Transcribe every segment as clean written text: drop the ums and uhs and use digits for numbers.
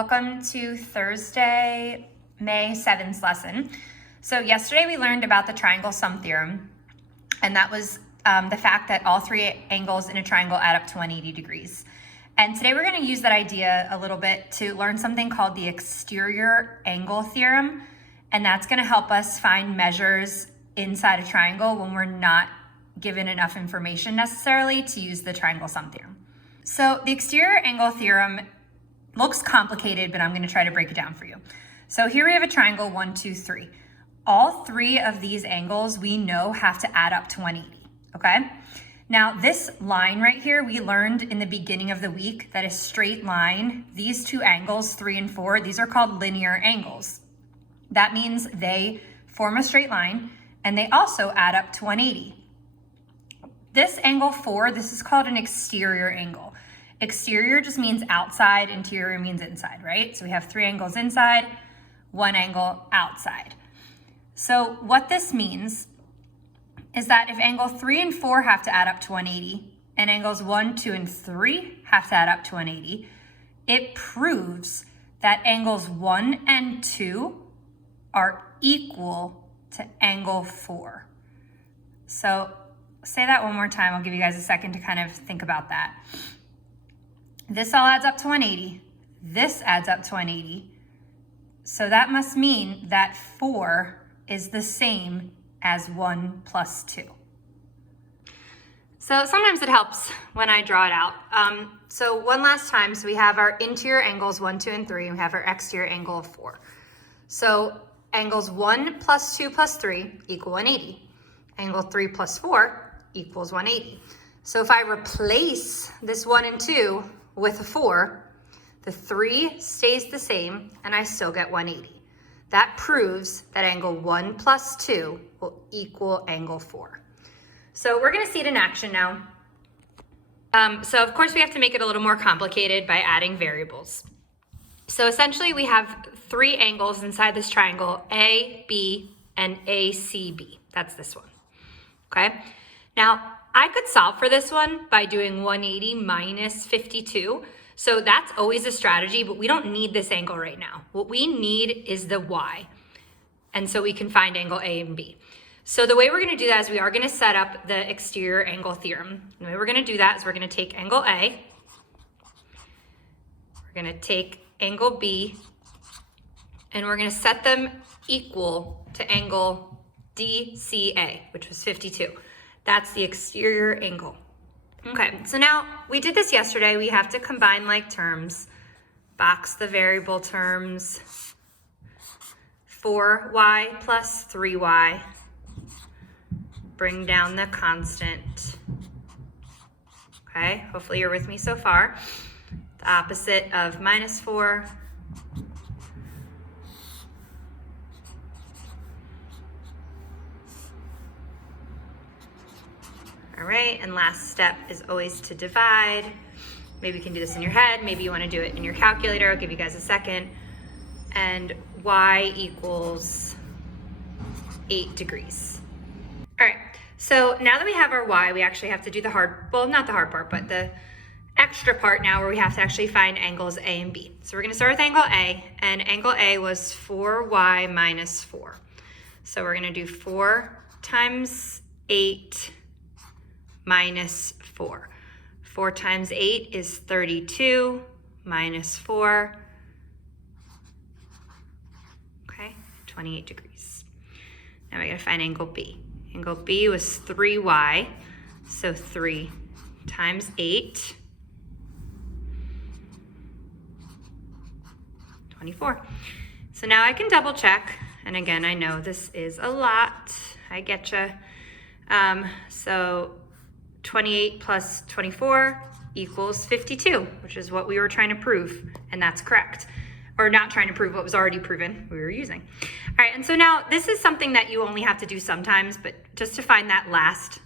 Welcome to Thursday, May 7th lesson. So yesterday we learned about the triangle sum theorem, and that was the fact that all three angles in a triangle add up to 180 degrees. And today we're going to use that idea a little bit to learn something called the Exterior Angle Theorem, and that's going to help us find measures inside a triangle when we're not given enough information necessarily to use the triangle sum theorem. So the Exterior Angle Theorem looks complicated, but I'm going to try to break it down for you. So here we have a triangle 1, 2, 3. All three of these angles we know have to add up to 180, okay? Now this line right here, we learned in the beginning of the week that a straight line, these two angles, 3 and 4, these are called linear angles. That means they form a straight line and they also add up to 180. This angle 4, this is called an exterior angle. Exterior just means outside, interior means inside, right? So we have three angles inside, one angle outside. So what this means is that if angle 3 and 4 have to add up to 180, and angles 1, 2, and 3 have to add up to 180, it proves that angles 1 and 2 are equal to angle 4. So say that one more time. I'll give you guys a second to kind of think about that. This all adds up to 180. This adds up to 180. So that must mean that 4 is the same as 1 plus 2. So sometimes it helps when I draw it out. So one last time, so we have our interior angles 1, 2, and 3, and we have our exterior angle of 4. So angles 1 plus 2 plus 3 equal 180. Angle 3 plus 4 equals 180. So if I replace this 1 and 2 with a 4, the 3 stays the same and I still get 180. That proves that angle 1 plus 2 will equal angle 4. So we're going to see it in action now. So of course we have to make it a little more complicated by adding variables. So essentially we have three angles inside this triangle, A, B, and ACB. That's this one. Okay? Now, I could solve for this one by doing 180 minus 52. So that's always a strategy, but we don't need this angle right now. What we need is the Y. And so we can find angle A and B. So the way we're going to do that is we are going to set up the exterior angle theorem. The way we're going to do that is we're going to take angle A. We're going to take angle B. And we're going to set them equal to angle DCA, which was 52. That's the exterior angle. Okay, so now we did this yesterday. We have to combine like terms, box the variable terms, 4y plus 3y, bring down the constant. Okay, hopefully you're with me so far. The opposite of minus 4. All right, and last step is always to divide. Maybe you can do this in your head. Maybe you want to do it in your calculator. I'll give you guys a second. And y equals 8 degrees. All right, so now that we have our y, we actually have to do the hard, well, not the hard part, but the extra part now where we have to actually find angles A and B. So we're going to start with angle A, and angle A was 4y minus 4. So we're going to do 4 times 8 minus 4. 4 times 8 is 32 minus 4. Okay, 28 degrees. Now we gotta find angle B. Angle B was 3y, so 3 times 8, 24. So now I can double check, and again, I know this is a lot. I getcha. So 28 plus 24 equals 52, which is what we were trying to prove, and that's correct. Or not trying to prove what was already proven we were using. All right, and so now this is something that you only have to do sometimes, but just to find that last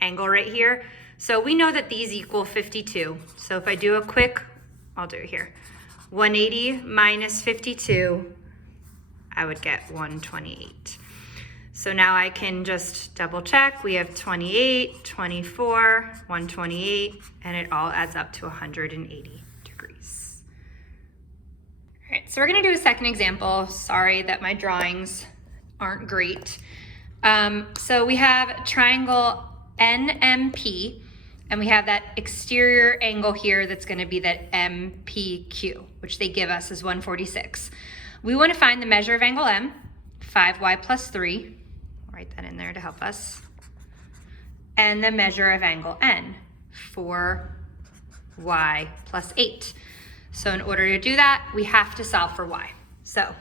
angle right here. So we know that these equal 52. So if I do a quick, I'll do it here. 180 minus 52, I would get 128. So now I can just double check. We have 28, 24, 128, and it all adds up to 180 degrees. so we're gonna do a second example. Sorry that my drawings aren't great. So we have triangle NMP, and we have that exterior angle here that's gonna be that MPQ, which they give us as 146. We wanna find the measure of angle M, 5y plus 3. I'll write that in there to help us. And the measure of angle N, 4y plus 8. So in order to do that, we have to solve for y. So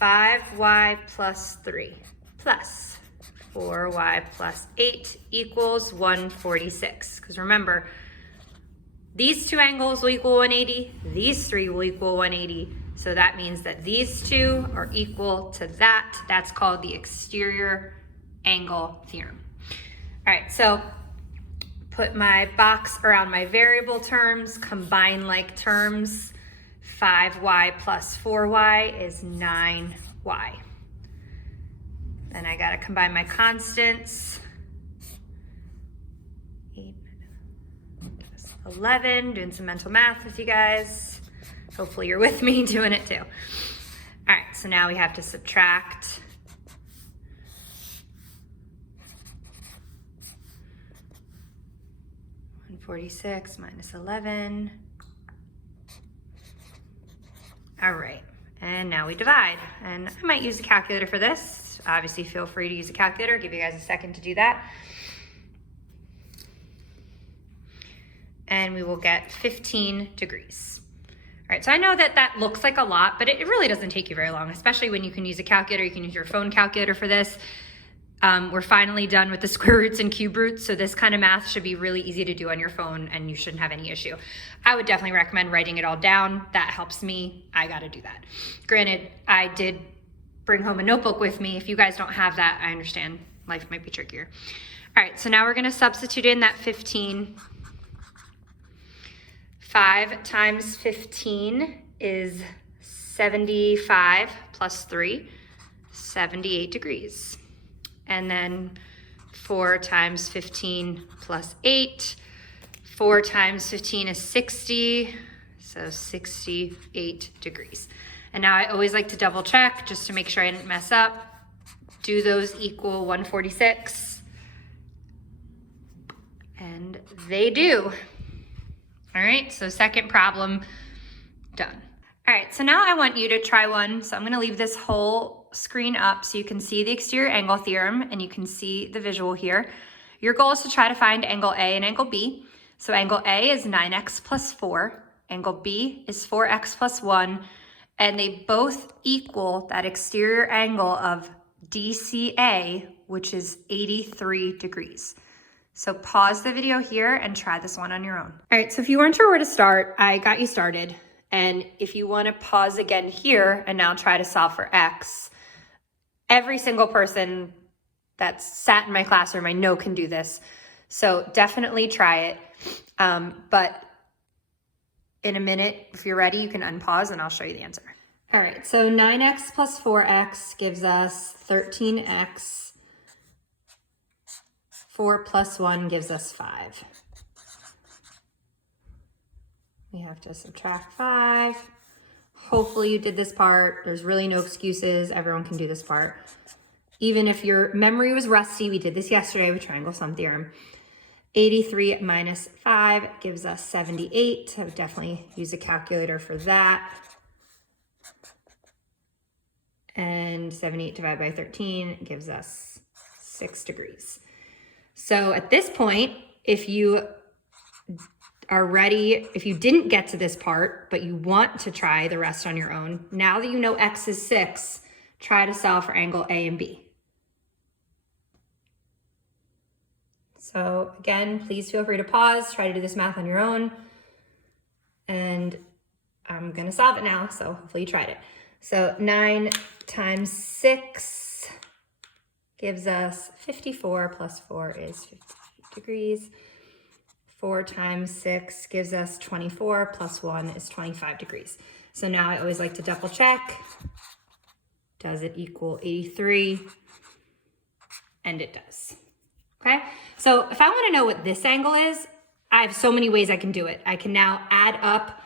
5y plus 3 plus 4y plus 8 equals 146. Because remember, these two angles will equal 180, these three will equal 180. So that means that these two are equal to that. That's called the exterior angle theorem. All right, so put my box around my variable terms, combine like terms. 5y plus 4y is 9y. Then I gotta combine my constants. 8, 11, doing some mental math with you guys. Hopefully you're with me doing it too. All right, so now we have to subtract 146 minus 11. All right, and now we divide. And I might use a calculator for this. Obviously, feel free to use a calculator. Give you guys a second to do that. And we will get 15 degrees. All right, so I know that that looks like a lot, but it really doesn't take you very long, especially when you can use a calculator. You can use your phone calculator for this. We're finally done with the square roots and cube roots, so this kind of math should be really easy to do on your phone and you shouldn't have any issue. I would definitely recommend writing it all down. That helps me. I gotta do that. Granted, I did bring home a notebook with me. If you guys don't have that, I understand. Life might be trickier. All right, so now we're gonna substitute in that 15. 5 times 15 is 75 plus 3, 78 degrees. And then 4 times 15 plus 8. 4 times 15 is 60, so 68 degrees. And now I always like to double check just to make sure I didn't mess up. Do those equal 146? And they do. All right, so second problem done. All right, so now I want you to try one. So I'm gonna leave this whole screen up so you can see the exterior angle theorem and you can see the visual here. Your goal is to try to find angle A and angle B. So angle A is 9x plus 4, angle B is 4x plus 1, and they both equal that exterior angle of DCA, which is 83 degrees. So pause the video here and try this one on your own. All right, so if you weren't sure where to start, I got you started. And if you want to pause again here and now try to solve for x, every single person that's sat in my classroom I know can do this. So definitely try it. But in a minute, if you're ready, you can unpause and I'll show you the answer. All right, so 9x plus 4x gives us 13x. 4 plus 1 gives us 5. We have to subtract 5. Hopefully you did this part. There's really no excuses. Everyone can do this part. Even if your memory was rusty, we did this yesterday with triangle sum theorem. 83 minus 5 gives us 78. I would definitely use a calculator for that. And 78 divided by 13 gives us 6 degrees. So at this point, if you are ready, if you didn't get to this part, but you want to try the rest on your own, now that you know x is 6, try to solve for angle A and B. So again, please feel free to pause, try to do this math on your own. And I'm gonna solve it now, so hopefully you tried it. So 9 times 6 gives us 54 plus 4 is 58 degrees. 4 times 6 gives us 24 plus 1 is 25 degrees. So now I always like to double check. Does it equal 83? And it does. Okay, so if I want to know what this angle is, I have so many ways I can do it. I can now add up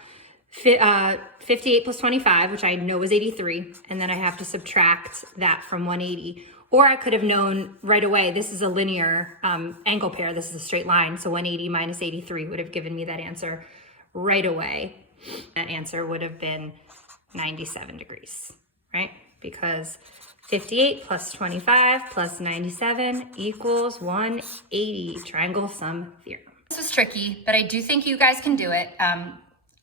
58 plus 25, which I know is 83, and then I have to subtract that from 180. Or I could have known right away, this is a linear angle pair, this is a straight line, so 180 minus 83 would have given me that answer right away. That answer would have been 97 degrees, right? Because 58 plus 25 plus 97 equals 180, triangle sum theorem. This was tricky, but I do think you guys can do it.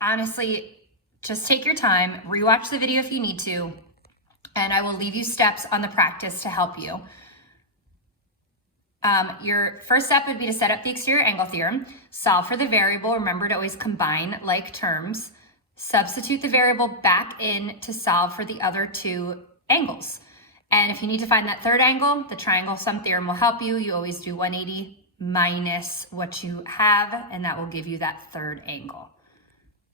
Honestly, just take your time, rewatch the video if you need to, and I will leave you steps on the practice to help you. Your first step would be to set up the exterior angle theorem, solve for the variable, remember to always combine like terms, substitute the variable back in to solve for the other two angles. And if you need to find that third angle, the triangle sum theorem will help you. You always do 180 minus what you have, and that will give you that third angle.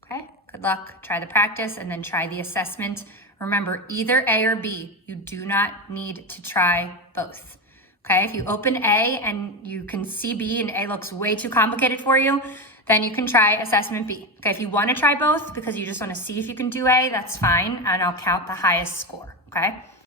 Okay, good luck. Try the practice and then try the assessment. Remember, either A or B. You do not need to try both. Okay, if you open A and you can see B and A looks way too complicated for you, then you can try assessment B. Okay, if you want to try both because you just want to see if you can do A, that's fine, and I'll count the highest score, okay?